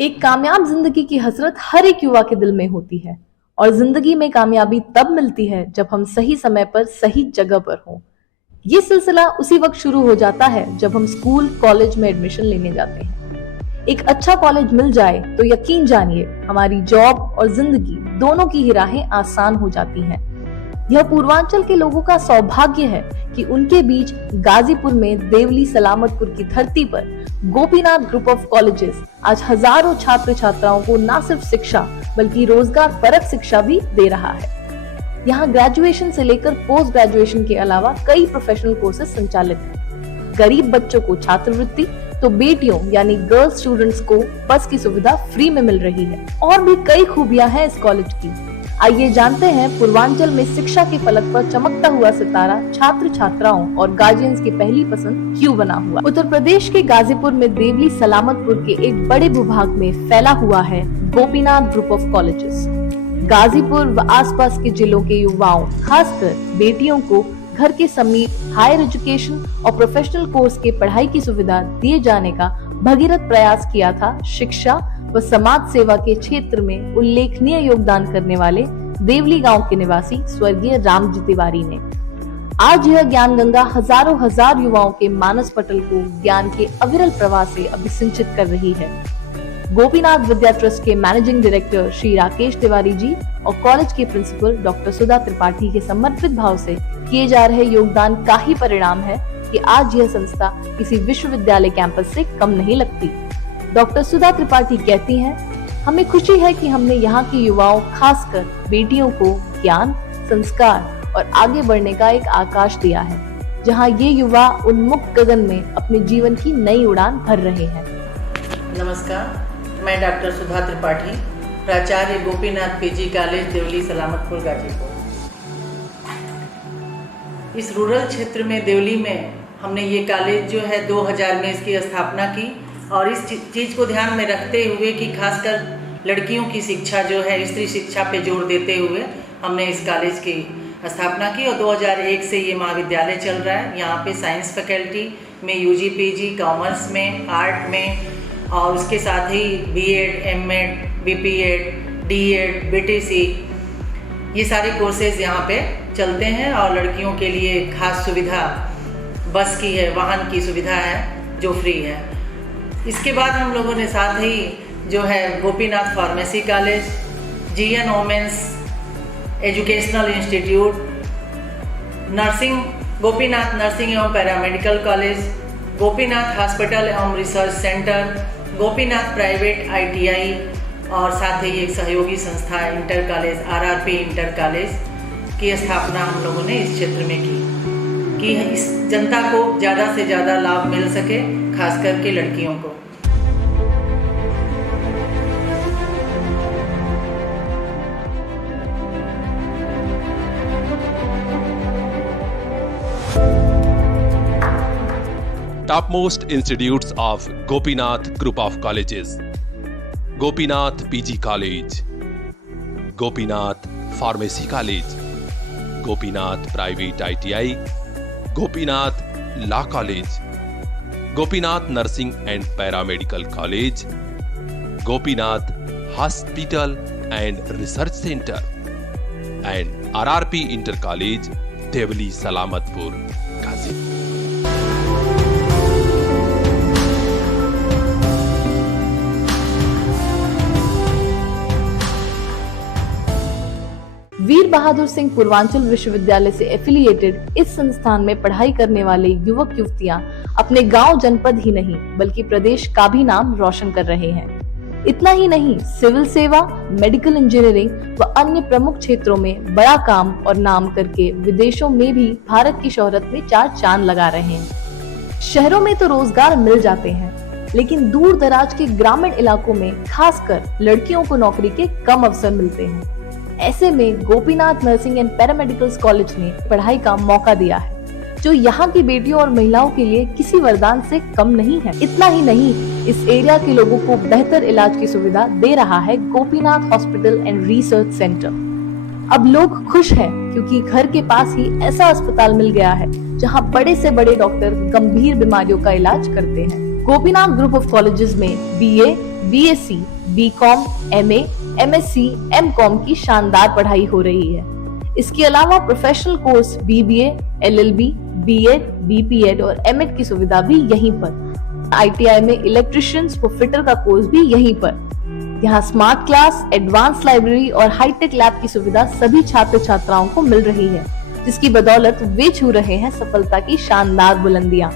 एक कामयाब जिंदगी की हसरत हर एक युवा के दिल में होती है और जिंदगी में कामयाबी तब मिलती है जब हम सही समय पर सही जगह पर हों। ये सिलसिला उसी वक्त शुरू हो जाता है जब हम स्कूल कॉलेज में एडमिशन लेने जाते हैं। एक अच्छा कॉलेज मिल जाए तो यकीन जानिए हमारी जॉब और जिंदगी दोनों की ही राहें आसान हो जाती हैं। यह पूर्वांचल के लोगों का सौभाग्य है कि उनके बीच गाजीपुर में देवली सलामतपुर की धरती पर गोपीनाथ ग्रुप ऑफ कॉलेजेस आज हजारों छात्र छात्राओं को न सिर्फ शिक्षा बल्कि रोजगार परक शिक्षा भी दे रहा है। यहाँ ग्रेजुएशन से लेकर पोस्ट ग्रेजुएशन के अलावा कई प्रोफेशनल कोर्सेज संचालित हैं। गरीब बच्चों को छात्रवृत्ति तो बेटियों यानी गर्ल्स स्टूडेंट्स को बस की सुविधा फ्री में मिल रही है। और भी कई खूबियां हैं इस कॉलेज की। आइए जानते हैं पूर्वांचल में शिक्षा के फलक पर चमकता हुआ सितारा छात्र छात्राओं और गार्जियंस की पहली पसंद क्यों बना हुआ। उत्तर प्रदेश के गाजीपुर में देवली सलामतपुर के एक बड़े भूभाग में फैला हुआ है Gopinath group of colleges. Ghazipur व आसपास के जिलों के युवाओं खासकर बेटियों को घर के समीप हायर एजुकेशन और प्रोफेशनल कोर्स के पढ़ाई की सुविधा दिए जाने का भगीरथ प्रयास किया था शिक्षा व समाज सेवा के क्षेत्र में उल्लेखनीय योगदान करने वाले देवली गांव के निवासी स्वर्गीय रामजी तिवारी ने। आज यह ज्ञान गंगा हजारों हजार युवाओं के मानस पटल को ज्ञान के अविरल प्रवाह से अभिसिंचित कर रही है। गोपीनाथ विद्या ट्रस्ट के मैनेजिंग डायरेक्टर श्री राकेश तिवारी जी और कॉलेज के प्रिंसिपल डॉक्टर सुधा त्रिपाठी के समर्पित भाव से किए जा रहे योगदान का ही परिणाम है कि आज यह संस्था किसी विश्वविद्यालय कैंपस से कम नहीं लगती। डॉक्टर सुधा त्रिपाठी कहती हैं, हमें खुशी है कि हमने यहाँ के युवाओं खासकर बेटियों को ज्ञान, संस्कार और आगे बढ़ने का एक आकाश दिया है, जहाँ ये युवा उन्मुक्त गगन में अपने जीवन की नई उड़ान भर रहे हैं। नमस्कार, मैं डॉक्टर सुधा त्रिपाठी, प्राचार्य गोपीनाथ पीजी कॉलेज देवली सलामतपुर गाजीपुर। इस रूरल क्षेत्र में देवली में हमने ये कॉलेज जो है 2000 में इसकी स्थापना की और इस चीज़ को ध्यान में रखते हुए कि खासकर लड़कियों की शिक्षा जो है स्त्री शिक्षा पे जोर देते हुए हमने इस कॉलेज की स्थापना की और 2001 से ये महाविद्यालय चल रहा है। यहाँ पे साइंस फैकल्टी में यूजी पीजी, कॉमर्स में, आर्ट में और उसके साथ ही BEd, MEd, BPEd, DEd, BTC ये सारे कोर्सेज यहाँ पे चलते हैं और लड़कियों के लिए खास सुविधा बस की है, वाहन की सुविधा है जो फ्री है। इसके बाद हम लोगों ने साथ ही जो है Gopinath pharmacy college, GN women's educational institute, nursing Gopinath nursing एवं पैरामेडिकल कॉलेज, गोपीनाथ हॉस्पिटल एवं research centre, Gopinath private ITI और साथ ही एक सहयोगी संस्था inter college RRP inter college की स्थापना हम लोगों ने इस क्षेत्र में की कि इस जनता को ज़्यादा से ज़्यादा लाभ मिल सके, खास करके लड़कियों को। Topmost institutes of Gopinath Group of Colleges: Gopinath PG College, Gopinath Pharmacy College, Gopinath Private ITI, Gopinath Law College, Gopinath Nursing and Paramedical College, Gopinath Hospital and Research Center, and RRP Inter College, Devli Salamatpur, Gazipur. वीर बहादुर सिंह पूर्वांचल विश्वविद्यालय से affiliated इस संस्थान में पढ़ाई करने वाले युवक युवतियां अपने गांव जनपद ही नहीं बल्कि प्रदेश का भी नाम रोशन कर रहे हैं। इतना ही नहीं, सिविल सेवा, मेडिकल इंजीनियरिंग व अन्य प्रमुख क्षेत्रों में बड़ा काम और नाम करके विदेशों में भी भारत की शोहरत में चार चांद लगा रहे हैं। शहरों में तो रोजगार मिल जाते हैं, लेकिन दूर दराज के ग्रामीण इलाकों में खासकर लड़कियों को नौकरी के कम अवसर मिलते हैं। ऐसे में Gopinath nursing and paramedical college ने पढ़ाई का मौका दिया है, जो यहाँ की बेटियों और महिलाओं के लिए किसी वरदान से कम नहीं है। इतना ही नहीं, इस एरिया के लोगों को बेहतर इलाज की सुविधा दे रहा है Gopinath hospital and research centre. अब लोग खुश हैं क्योंकि घर के पास ही ऐसा अस्पताल मिल गया है जहाँ बड़े से बड़े डॉक्टर गंभीर बीमारियों का इलाज करते हैं। गोपीनाथ ग्रुप ऑफ कॉलेजेस में BA, BSc, BCom, MA, MSc, MCom की शानदार पढ़ाई हो रही है। इसके अलावा professional course BBA, LLB, BEd, BPEd और एमएड की सुविधा भी यहीं पर। आईटीआई में इलेक्ट्रिशियंस व फिटर का कोर्स भी यहीं पर। यहाँ स्मार्ट क्लास, एडवांस लाइब्रेरी और हाईटेक लैब की सुविधा सभी छात्र छात्राओं को मिल रही है, जिसकी बदौलत वे छू रहे हैं सफलता की शानदार बुलंदियां।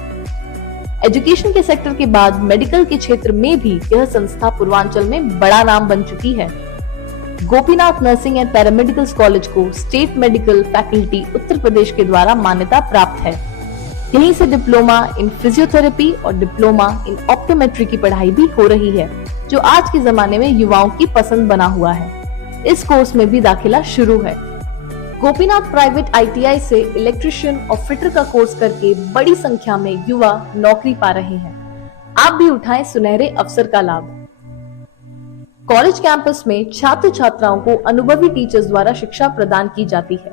एजुकेशन के सेक्टर के बाद मेडिकल के क्षेत्र में भी यह संस्था पूर्वांचल में बड़ा नाम बन चुकी है। Gopinath nursing and paramedical college को state medical faculty Uttar Pradesh के द्वारा मान्यता प्राप्त है। यहीं से डिप्लोमा इन फिजियोथेरेपी और डिप्लोमा इन ऑप्टोमेट्री की पढ़ाई भी हो रही है, जो आज के जमाने में युवाओं की पसंद बना हुआ है। इस कोर्स में भी दाखिला शुरू है। गोपीनाथ प्राइवेट आईटीआई से इलेक्ट्रिशियन और फिटर का कोर्स करके बड़ी संख्या में युवा नौकरी पा रहे हैं। आप भी उठाएं सुनहरे अवसर का लाभ। कॉलेज कैंपस में छात्र छात्राओं को अनुभवी टीचर्स द्वारा शिक्षा प्रदान की जाती है।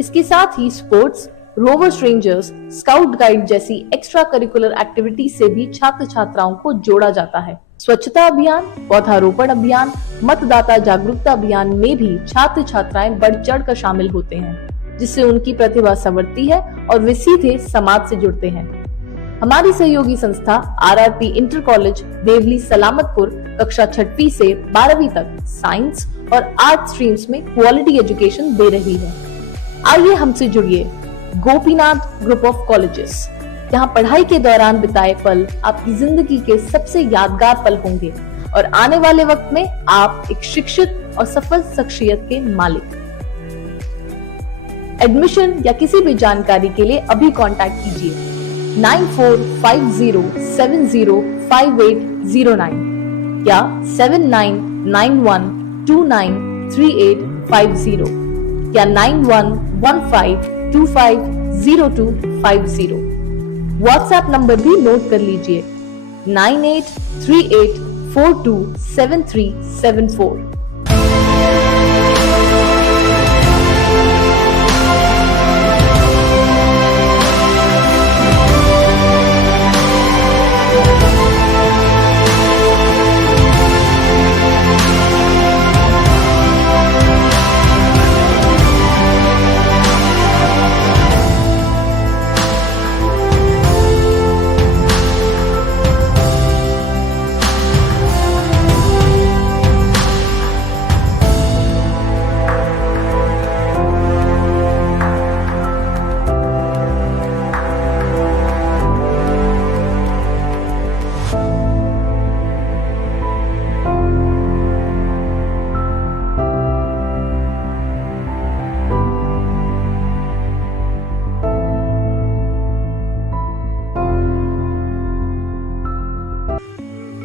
इसके साथ ही sports, rovers rangers, scout guide जैसी एक्स्ट्रा करिकुलर एक्टिविटी से भी छात्र छात्राओं को जोड़ा जाता है। स्वच्छता अभियान, पौधारोपण अभियान, मतदाता जागरूकता अभियान में भी छात्र छात्राएं बढ़ चढ़ कर शामिल होते हैं, जिससे उनकी प्रतिभा संवरती है और वे सीधे समाज से जुड़ते हैं। हमारी सहयोगी संस्था RRP inter college Devli Salamatpur कक्षा 6वीं से 12वीं तक साइंस और आर्ट स्ट्रीम्स में क्वालिटी एजुकेशन दे रही है। आइए हमसे जुड़िए। गोपीनाथ ग्रुप ऑफ कॉलेजेस, यहाँ पढ़ाई के दौरान बिताए पल आपकी जिंदगी के सबसे यादगार पल होंगे और आने वाले वक्त में आप एक शिक्षित और सफल शख्सियत के मालिक। एडमिशन या किसी भी जानकारी के लिए अभी कांटेक्ट कीजिए 9450705809 या 7991293850 या 9115250250। व्हाट्सएप नंबर भी नोट कर लीजिए 9838427374।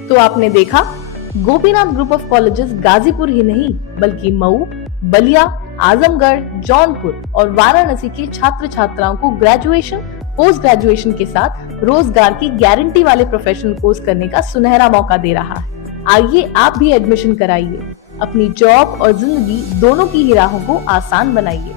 तो आपने देखा, Gopinath group of colleges Ghazipur ही नहीं बल्कि मऊ, बलिया, आजमगढ़, जौनपुर और वाराणसी के छात्र छात्राओं को ग्रेजुएशन, पोस्ट ग्रेजुएशन के साथ रोजगार की गारंटी वाले प्रोफेशनल कोर्स करने का सुनहरा मौका दे रहा है। आइए आप भी एडमिशन कराइए, अपनी जॉब और जिंदगी दोनों की ही राहों को आसान बनाइए।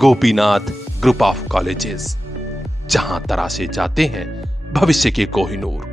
गोपीनाथ ग्रुप ऑफ कॉलेजेस, जहां तराशे जाते हैं भविष्य के कोहिनूर।